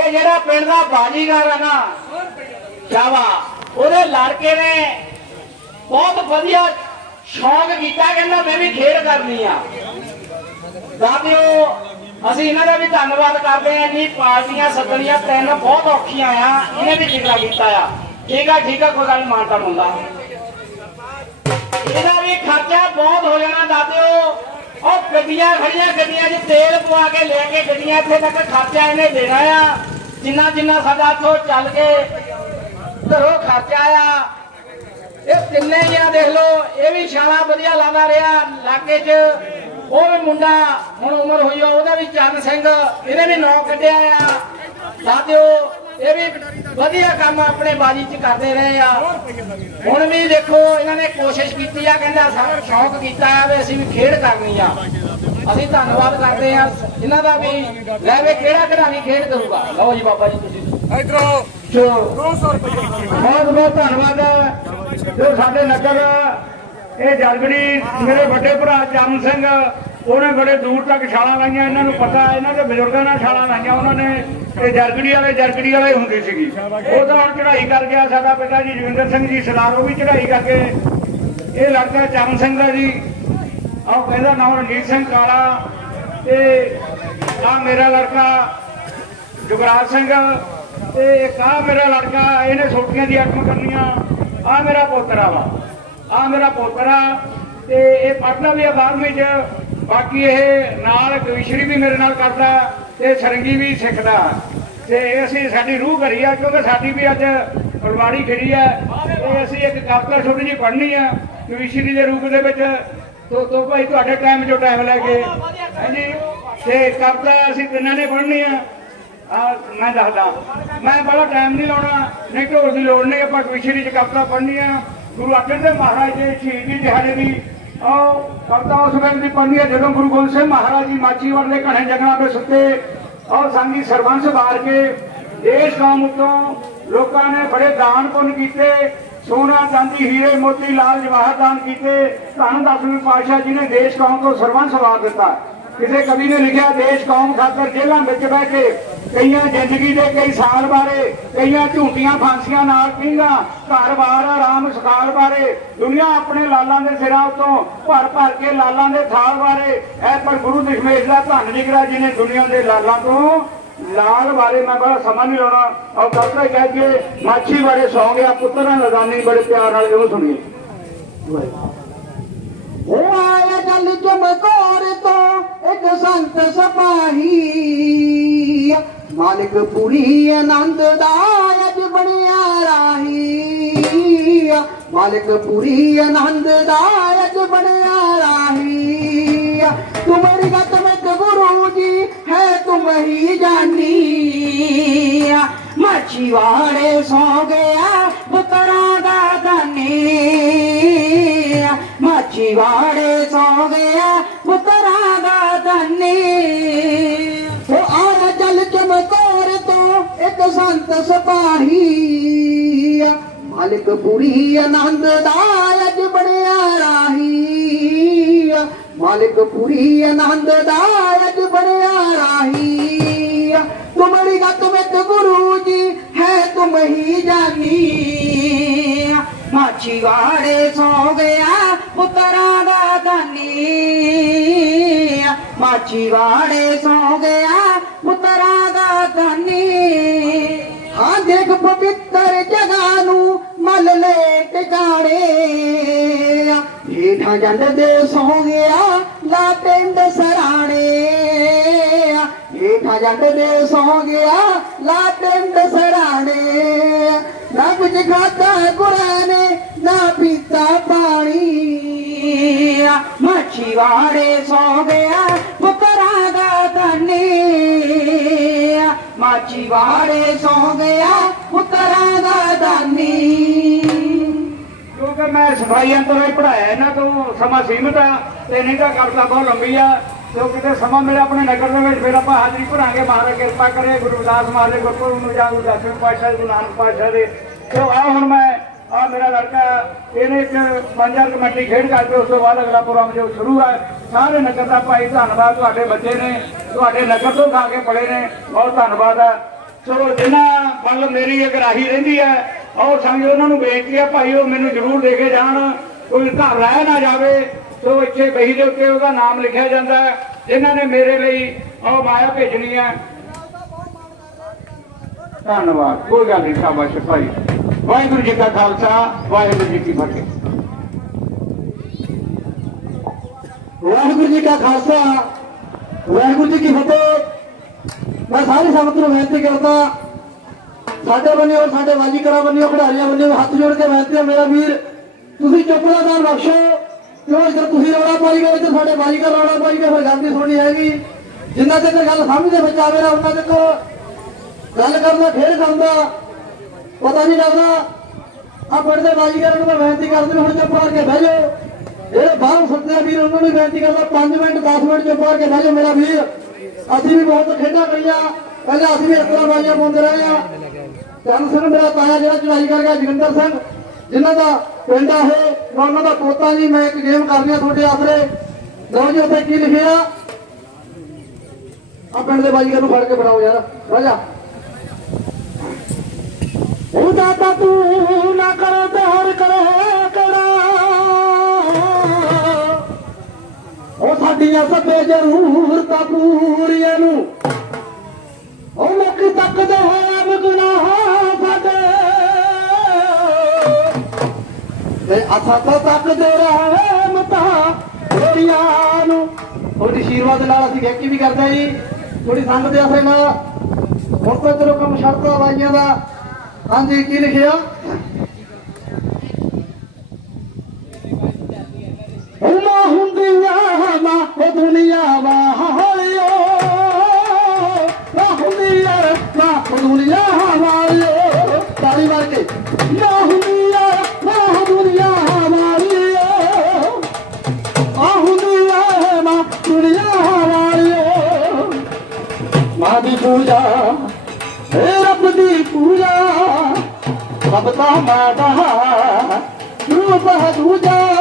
ਇਹ ਜਿਹੜਾ ਪਿੰਡ ਦਾ ਬਾਜੀਗਰ ਆ ਨਾ ਚਾਵਾ ਉਹਦੇ ਲੜਕੇ ਨੇ ਬਹੁਤ ਵਧੀਆ ਸ਼ੌਂਕ ਕੀਤਾ, ਕਹਿੰਦਾ ਮੈਂ ਵੀ ਖੇਡ ਕਰਨੀ ਆ। ਦਾਦਿਓ ਅਸੀਂ ਇਹਨਾਂ ਦਾ ਵੀ ਧੰਨਵਾਦ ਕਰਦੇ ਹਾਂ ਜੀ, ਪਾਰਟੀਆਂ ਸੱਦਣੀਆਂ ਤਿੰਨ ਬਹੁਤ ਔਖੀਆਂ ਆ, ਇਹਨੇ ਵੀ ਜਿਗਰਾ ਕੀਤਾ ਆ। ਠੀਕ ਆ ਠੀਕ ਆ, ਕੋਈ ਗੱਲ ਮਾਨਤਾ ਹੁੰਦਾ। ਇਹਦਾ ਵੀ ਖਰਚਾ ਬਹੁਤ ਹੋ ਜਾਣਾ ਦਾਦਿਓ ਉਹ ਗੱਡੀਆਂ ਖੜੀਆਂ, ਗੱਡੀਆਂ 'ਚ ਤੇਲ ਪਵਾ ਕੇ ਲੈ ਕੇ ਗੱਡੀਆਂ, ਇੱਥੇ ਤੱਕ ਖਰਚਾ ਇਹਨੇ ਦੇਣਾ ਆ। ਜਿੰਨਾ ਜਿੰਨਾ ਸਾਡਾ ਇੱਥੋਂ ਚੱਲ ਕੇ ਘਰੋਂ ਖਰਚਾ ਆ ਇਹ ਤਿੰਨੇ ਹੀ ਦੇਖ ਲਓ, ਇਹ ਵੀ ਸ਼ਾਲਾ ਵਧੀਆ ਲਾਉਂਦਾ ਰਿਹਾ ਇਲਾਕੇ 'ਚ ਉਹ ਵੀ ਮੁੰਡਾ ਹੁਣ ਉਮਰ ਹੋਈ ਆ, ਉਹਦਾ ਵੀ ਚੰਨ ਸਿੰਘ, ਇਹਨੇ ਵੀ ਨੌ ਕੱਢਿਆ ਆ। ਦਾਦਿਓ ਇਹ ਵੀ ਵਧੀਆ ਕੰਮ ਆਪਣੇ ਬਾਜੀ 'ਚ ਕਰਦੇ ਰਹੇ ਆ। ਹੁਣ ਵੀ ਦੇਖੋ, ਇਹਨਾਂ ਨੇ ਕੋਸ਼ਿਸ਼ ਕੀਤੀ ਆ, ਕਹਿੰਦਾ ਸਾਰਾ ਸ਼ੌਕ ਕੀਤਾ ਆ ਵੀ ਅਸੀਂ ਵੀ ਖੇਡ ਕਰਨੀ ਆ। ਅਸੀਂ ਧੰਨਵਾਦ ਕਰਦੇ ਆ ਇਹਨਾਂ ਦਾ ਵੀ ਲੈ ਵੇ ਕਿਹੜਾ ਖਿਡਾਰੀ ਖੇਡ ਕਰੂਗਾ? ਲਓ ਜੀ ਬਾਬਾ ਜੀ ਤੁਸੀਂ। ਇਧਰ ਆਓ। ਚਲੋ। 200 ਰੁਪਏ। ਬਹੁਤ ਬਹੁਤ ਧੰਨਵਾਦ ਹੈ। ਜੋ ਸਾਡੇ ਨਗਰ ਇਹ ਜਰਗੜੀ ਮੇਰੇ ਵੱਡੇ ਭਰਾ ਚਰਨ ਸਿੰਘ ਉਹਨੇ ਬੜੇ ਦੂਰ ਤੱਕ ਛਾਲਾਂ ਲਾਈਆਂ। ਇਹਨਾਂ ਨੂੰ ਪਤਾ ਇਹਨਾਂ ਦੇ ਬਜ਼ੁਰਗਾਂ ਨਾਲ ਛਾਲਾਂ ਲਾਈਆਂ। ਉਹਨਾਂ ਨੇ ਇਹ ਜਰਗੜੀ ਵਾਲੇ ਜਰਗੜੀ ਵਾਲੇ ਹੁੰਦੀ ਸੀਗੀ। ਉਹ ਤਾਂ ਹੁਣ ਚੜ੍ਹਾਈ ਕਰ ਗਿਆ। ਸਾਡਾ ਪਿਤਾ ਜੀ ਜਵਿੰਦਰ ਸਿੰਘ ਜੀ ਸਰਦਾਰ ਉਹ ਵੀ ਚੜ੍ਹਾਈ ਕਰਕੇ। ਇਹ ਲੜਕਾ ਚਰਨ ਸਿੰਘ ਦਾ ਜੀ। ਆਹ ਕਹਿੰਦਾ ਨਾਮ ਰਣਜੀਤ ਸਿੰਘ ਕਾਲਾ ਤੇ ਆ ਮੇਰਾ ਲੜਕਾ ਜੁਗਰਾਜ ਸਿੰਘ। ਤੇ ਇੱਕ ਆ ਮੇਰਾ ਲੜਕਾ, ਇਹਨੇ ਛੋਟੀਆਂ ਦੀ ਅੱਠਵੀਂ ਕਰਨੀਆਂ। ਆ ਮੇਰਾ ਪੋਤਰਾ ਵਾ। ਆ ਮੇਰਾ ਪੋਤਰਾ ਤੇ ਇਹ ਪੜ੍ਹਦਾ ਵੀ ਆ 12ਵੀਂ ਚ। ਬਾਕੀ ਇਹ ਨਾਲ ਕਵਿਸ਼ਰੀ ਵੀ ਮੇਰੇ ਨਾਲ ਕਰਦਾ ਤੇ ਸਰੰਗੀ ਵੀ ਸਿੱਖਦਾ। ਤੇ ਇਹ ਅਸੀਂ, ਸਾਡੀ ਰੂਹ ਭਰੀ ਆ, ਕਿਉਂਕਿ ਸਾਡੀ ਵੀ ਅੱਜ ਫਲਵਾੜੀ ਖੜੀ ਆ। ਤੇ ਅਸੀਂ ਇੱਕ ਕਵਿਤਾ ਛੋਟੀ ਜਿਹੀ ਪੜ੍ਹਨੀ ਆ ਕਵਿਸ਼ਰੀ ਦੇ ਰੂਪ ਦੇ ਵਿੱਚ। ਤੋ ਤੋ ਭਾਈ ਤੁਹਾਡੇ ਟਾਈਮ ਜੋ ਟਾਈਮ ਲੈ ਕੇ। ਹਾਂਜੀ, ਤੇ ਕਵਿਤਾ ਅਸੀਂ ਤਿੰਨਾਂ ਨੇ ਪੜ੍ਹਨੀ ਆ। ਆ, ਮੈਂ ਦੱਸਦਾ। ਮੈਂ ਬੜਾ ਟਾਈਮ ਨਹੀਂ ਲਾਉਣਾ, ਨਹੀਂ ਢੋਲ ਦੀ ਲੋੜ ਨਹੀਂ, ਆਪਾਂ ਕਵਿਸ਼ਰੀ ਚ ਕਵਿਤਾ ਪੜ੍ਹਨੀ ਆ। ਗੁਰੂ ਅਰਜਨ ਦੇਵ ਮਹਾਰਾਜ ਦੇ ਸ਼ਹੀਦੀ ਦਿਹਾੜੇ ਦੀ ਉਹ ਕਵਿਤਾ ਉਸ ਵੇਲੇ ਦੀ ਪੜ੍ਹਨੀ ਆ, ਜਦੋਂ ਗੁਰੂ ਗੋਬਿੰਦ ਸਿੰਘ ਮਹਾਰਾਜ ਜੀ ਮਾਚੀਵਾੜ ਦੇ ਘਣੇ ਜੰਗਲਾਂ ਵਿੱਚ ਸੁੱਤੇ ਉਹ ਸੰਗੀ ਸਰਬੰਸ ਵਾਰ ਕੇ ਦੇਸ਼ ਕੌਮ ਉਤੋਂ ਲੋਕਾਂ ਨੇ ਬੜੇ ਦਾਨ ਪੁੰਨ ਕੀਤੇ। ਸੋਨਾ ਚਾਂਦੀ, ਹੀਰੇ, ਮੋਤੀ, ਲਾਲ ਜਵਾਹਰ ਦਾਨ ਕੀਤੇ। ਧੰਨ ਦਸਵੇਂ ਪਾਤਸ਼ਾਹ ਜੀ ਨੇ ਦੇਸ਼ ਕੌਮ ਤੋਂ ਸਰਬੰਸ ਵਾਰ ਦਿੱਤਾ। ਕਿਸੇ ਕਵੀ ਨੇ ਲਿਖਿਆ, ਦੇਸ਼ ਕੌਮ ਖਾਤਰ ਜੇਲ੍ਹਾਂ ਵਿੱਚ ਬਹਿ ਕੇ ਕਈਆਂ ਜ਼ਿੰਦਗੀ ਦੇ ਕਈ ਸਾਲ ਬਾਰੇ, ਕਈਆਂ ਝੂਠੀਆਂ ਫਾਂਸੀਆਂ ਨਾਲ ਪੀਂਗਾ ਘਰ-ਬਾਰ ਆਰਾਮ ਸੁਖਾਲ ਬਾਰੇ, ਦੁਨੀਆ ਆਪਣੇ ਲਾਲਾਂ ਦੇ ਸਿਰਾਂ ਉਤੋਂ ਭਰ ਭਰ ਕੇ ਲਾਲਾਂ ਦੇ ਥਾਲ ਬਾਰੇ। ਐ ਪਰ ਗੁਰੂ ਦਸ਼ਮੇਸ਼ ਦਾ ਧੰਨ ਜਿਗਰਾ ਜੀ ਨੇ ਦੁਨੀਆ ਦੇ ਲਾਲਾਂ ਤੋਂ ਲਾਲ ਬਾਰੇ ਮੈਂ ਬੜਾ ਸਮਾਂ ਨਹੀਂ ਲਾਉਣਾ। ਔਰ ਕਵਤਾ ਕਹਿ ਕੇ ਮਾਛੀ ਬਾਰੇ ਸੌਂ ਗਿਆ ਪੁੱਤਰਾਂ ਲਗਾਨੀ ਬੜੇ ਪਿਆਰ ਨਾਲ ਇਹਨੂੰ ਸੁਣੀਏ। ਉਹ ਆਇਆ ਜਲ ਚਮਕੌਰ ਤੋਂ, ਇੱਕ ਸੰਤ ਸਪਾਹੀ ਮਾਲਿਕ ਪੁਰੀ ਆਨੰਦ ਦਾ ਅਜ ਬਣਿਆ ਰਾਹੀ ਮਾਲਿਕ ਪੁਰੀ ਆਨੰਦ ਦਾ ਅਜ ਬਣਿਆ ਰਾਹੀ ਤੁਮਰੀ ਗਤ ਵਿੱਚ ਹੈ ਤੁਮ ਜਾਨੀ ਮੱਛੀ ਵਾੜੇ ਸੌ ਗਿਆ ਪੁੱਤਰਾਂ ਦਾ ਦਾਨੀ ਮਾਛੀ ਵਾੜੇ ਸੌ ਗਿਆ ਪੁੱਤਰਾਂ ਦਾ ਦਾਨੀ ਉਹ ਆਇਆ ਜਲ ਚਮਕੌਰ ਤੋਂ ਇੱਕ ਸੰਤ ਸਪਾਹੀ ਮਾਲਕ ਪੂਰੀ ਆਨੰਦ ਦਾ ਅਜ ਬਣਿਆ ਰਾਹੀ ਮਾਲਕ ਪੂਰੀ ਆਨੰਦ ਦਾ ਅਜ ਬਣਿਆ ਰਾਹੀ। ਤੁਮੜੀ ਗਤ ਵਿੱਚ ਗੁਰੂ ਜੀ ਹੈ, ਤੁਮ ਹੀ ਜਾਨੀ। ਮਾਛੀ ਵਾੜੇ ਸੌ ਗਿਆ, ਪੁੱਤਰਾਂ ਦਾ ਦਾਨੀ ਮਾਛੀ ਵਾੜੇ ਸੌ ਗਿਆ, ਪੁੱਤਰਾਂ ਦਾ ਦਾਨੀ ਹਾਂ, ਦੇਖ ਪਵਿੱਤਰ ਜਗ੍ਹਾ ਨੂੰ ਮਲ ਲੈ ਟਿਕਾਣੇ ਹੇਠਾਂ ਜੰਡ ਦੇ ਸੌ ਗਿਆ ਲਾ ਪਿੰਡ ਸਰਾਣੇ ਹੇਠਾਂ ਜੰਡ ਦੇ ਸੌ ਗਿਆ, ਲਾ ਪਿੰਡ ਸਰਾਣੇ ਨਾ ਕੁਝ ਖਾਤਾ ਗੁਰਾਨੇ, ਨਾ ਪੀਤਾ ਪਾਣੀ ਮੱਛੀ ਵਾੜੇ ਸੌ ਗਿਆ ਪੁੱਤਰਾਂ ਦਾ ਦਾਨੀ ਮਾਛੀ ਵਾੜੇ ਸੌ ਗਿਆ ਪੁੱਤਰਾਂ ਦਾ ਦਾਨੀ ਕਿਉਂਕਿ ਮੈਂ ਸਫ਼ਾਈ ਅੰਦਰ ਹੀ ਪੜਾਇਆ ਇਹਨਾਂ ਤੋਂ ਸਮਾਂ ਸੀਮਤ ਆ ਤੇ ਨਹੀਂ ਤਾਂ ਕਵਿਤਾ ਬਹੁਤ ਲੰਬੀ ਆ। ਤੇ ਕਿਤੇ ਸਮਾਂ ਮਿਲਿਆ ਆਪਣੇ ਨਗਰ ਦੇ ਵਿੱਚ, ਫਿਰ ਆਪਾਂ ਹਾਜ਼ਰੀ ਭਰਾਂਗੇ। ਮਹਾਰਾਜ ਕਿਰਪਾ ਕਰੇ, ਗੁਰੂ ਰਵਿਦਾਸ ਮਹਾਰਾਜ ਗੁਰਪੁਰਬ ਨੂੰ ਜਾਂ ਦਸਵੇਂ ਪਾਤਸ਼ਾਹ, ਗੁਰੂ ਨਾਨਕ ਪਾਤਸ਼ਾਹ ਦੇ। ਤੇ ਆ ਹੁਣ ਮੈਂ ਆ ਮੇਰਾ ਲੜਕਾ, ਇਹਨੇ ਇੱਕ ਪੰਜਾਂ ਕਮੇਟੀ ਖੇਡ ਕਰਕੇ ਉਸ ਤੋਂ ਬਾਅਦ ਅਗਲਾ ਪ੍ਰੋਗਰਾਮ ਜੋ ਸ਼ੁਰੂ ਹੈ ਸਾਰੇ ਨਗਰ ਦਾ ਭਾਈ ਧੰਨਵਾਦ ਤੁਹਾਡੇ ਬੱਚੇ ਨੇ, ਤੁਹਾਡੇ ਨਗਰ ਤੋਂ ਖਾ ਕੇ ਪੜੇ ਨੇ, ਬਹੁਤ ਧੰਨਵਾਦ ਆ। ਚਲੋ ਜਿਨ੍ਹਾਂ ਮਤਲਬ ਮੇਰੀ ਇੱਕ ਰਾਹੀ ਰਹਿੰਦੀ ਹੈ ਔਰ ਸੰਗ ਉਹਨਾਂ ਨੂੰ ਬੇਨਤੀ ਹੈ ਭਾਈ ਉਹ ਮੈਨੂੰ ਜ਼ਰੂਰ ਦੇ ਕੇ ਜਾਣ, ਕੋਈ ਘਰ ਰਹਿ ਨਾ ਜਾਵੇ, ਸੋ ਇੱਥੇ ਬਹੀ ਦੇ ਉੱਤੇ ਉਹਦਾ ਨਾਮ ਲਿਖਿਆ ਜਾਂਦਾ ਜਿਨ੍ਹਾਂ ਨੇ ਮੇਰੇ ਲਈ ਉਹ ਮਾਇਆ ਭੇਜਣੀ ਹੈ। ਧੰਨਵਾਦ, ਕੋਈ ਗੱਲ ਨਹੀਂ, ਸ਼ਾਬਾਸ਼ ਭਾਈ। ਵਾਹਿਗੁਰੂ ਜੀ ਕਾ ਖਾਲਸਾ, ਵਾਹਿਗੁਰੂ ਜੀ ਕੀ ਫਤਿਹ। ਵਾਹਿਗੁਰੂ ਜੀ ਕਾ ਖਾਲਸਾ, ਵਾਹਿਗੁਰੂ ਜੀ ਕੀ ਫਤਿਹ। ਮੈਂ ਸਾਰੀ ਸੰਗਤ ਨੂੰ ਬੇਨਤੀ ਕਰਦਾ ਸਾਡੇ ਬੰਨਿਓ ਸਾਡੇ ਵਾਜੀਕਰਾਂ ਬੰਨਿਓ ਖਿਡਾਰੀਆਂ ਬੰਨਿਓ ਹੱਥ ਜੋੜ ਕੇ ਬੇਨਤੀ ਹੈ, ਮੇਰਾ ਵੀਰ, ਤੁਸੀਂ ਚੁੱਪ ਦਾ ਦਾਨ ਬਖਸ਼ੋ ਕਿਉਂ ਜਦ ਤੁਸੀਂ ਰੌਲਾ ਪਾਈ ਗਏ ਤੇ ਸਾਡੇ ਵਾਜੀਕਰ ਰੌਲਾ ਪਾਈ ਗਏ ਫਿਰ ਗੱਲ ਨਹੀਂ ਸੁਣੀ ਹੈਗੀ। ਜਿੰਨਾ ਤੱਕ ਗੱਲ ਸਮਝਦੇ ਵਿੱਚ ਆਵੇ ਨਾ ਉਹਨਾਂ ਤੱਕ ਗੱਲ ਕਰਨਾ ਖੇਡ ਜਾਂਦਾ ਪਤਾ ਨਹੀਂ ਲੱਗਦਾ। ਆ ਪਿੰਡ ਦੇ ਨੂੰ ਮੈਂ ਬੇਨਤੀ ਕਰਦੇ ਹੁਣ ਚੁੱਪ ਕਰਕੇ ਬਹਿ ਜਾਓ। ਜਿਹੜੇ ਬਾਹਰ ਸੁੱਤੇ ਆ ਵੀਰ, ਉਹਨਾਂ ਨੂੰ ਬੇਨਤੀ ਕਰਦਾ 5 ਮਿੰਟ 10 ਮਿੰਟ ਚੁੱਪ ਕਰਕੇ ਬਹਿ ਜਾਓ, ਮੇਰਾ ਵੀਰ। ਅਸੀਂ ਵੀ ਬਹੁਤ ਖੇਡਾਂ ਕਰੀਆਂ। ਪਹਿਲਾਂ ਅਸੀਂ ਵੀ ਇਤਰਾ ਬਾਜੀਆਂ ਪਾਉਂਦੇ ਰਹੇ ਆ ਚੰਨ ਸਿੰਘ ਮੇਰਾ ਤਾਇਆ ਜਿਹੜਾ ਚੜਾਈ ਕਰ ਗਿਆ, ਜਗਿੰਦਰ ਸਿੰਘ। ਜਿਨ੍ਹਾਂ ਦਾ ਪਿੰਡ ਆ ਇਹ, ਮੈਂ ਉਹਨਾਂ ਦਾ ਪੋਤਾ ਜੀ, ਮੈਂ ਇੱਕ ਗੇਮ ਕਰਨੀ ਆ ਤੁਹਾਡੇ ਆਸਰੇ। ਲਓ ਜੀ, ਉੱਥੇ ਕੀ ਲਿਖਿਆ? ਆ ਪਿੰਡ ਦੇ ਬਾਜੀਗਰ ਨੂੰ ਫੜ ਕੇ ਬਣਾਓ ਯਾਰ। ਬਹਿ ਜਾ ਉਹ ਦਾਤਾ ਤੂੰ ਨਾ ਕਰ ਦਹਰ ਕਰੇ ਕੜਾ ਉਹ ਸਾਡੀਆਂ ਸਭੇ ਜ਼ਰੂਰਤਾਂ ਪੂਰੀਆਂ ਨੂੰ ਉਹ ਮੁੱਖ ਤੱਕਦੇ ਹੋਏ ਗੁਨਾਹ ਤੇ ਅਸਾਂ ਤਾਂ ਤੱਕਦੇ ਰਹਿਮਤਾਂ ਤੇਰੀਆਂ ਨੂੰ। ਤੁਹਾਡੀ ਆਸ਼ੀਰਵਾਦ ਨਾਲ ਅਸੀਂ ਗਾਇਕੀ ਵੀ ਕਰਦੇ ਹਾਂ ਜੀ। ਥੋੜੀ ਸੰਗਤ ਦੇ ਆਸਰੇ ਨਾਲ। ਹੁਣ ਤਾਂ ਚਲੋ ਕੰਮ ਛੱਡਤਾ ਵਾਈਆਂ ਦਾ। ਹਾਂਜੀ, ਕੀ ਲਿਖਿਆ? ਹੁਮਾ ਹੁੰਦੀਆਂ ਨਾ ਉਹ ਦੁਨੀਆ ਵਾਲਿਓ ਨਾ ਹੁੰਦੀਆਂ ਨਾ ਉਹ ਦੁਨੀਆ ਵਾਲਿਓ। ਤਾਲੀ ਮਾਰ ਕੇ। ਨਾ ਹੁੰਦੀਆਂ ਨਾ ਪੂਜਾ ਏ ਰੱਬ ਦੀ ਪੂਜਾ ਸਭ ਤੋਂ ਮਾਦਾ ਤੂੰ ਬਹ ਦੂਜਾ।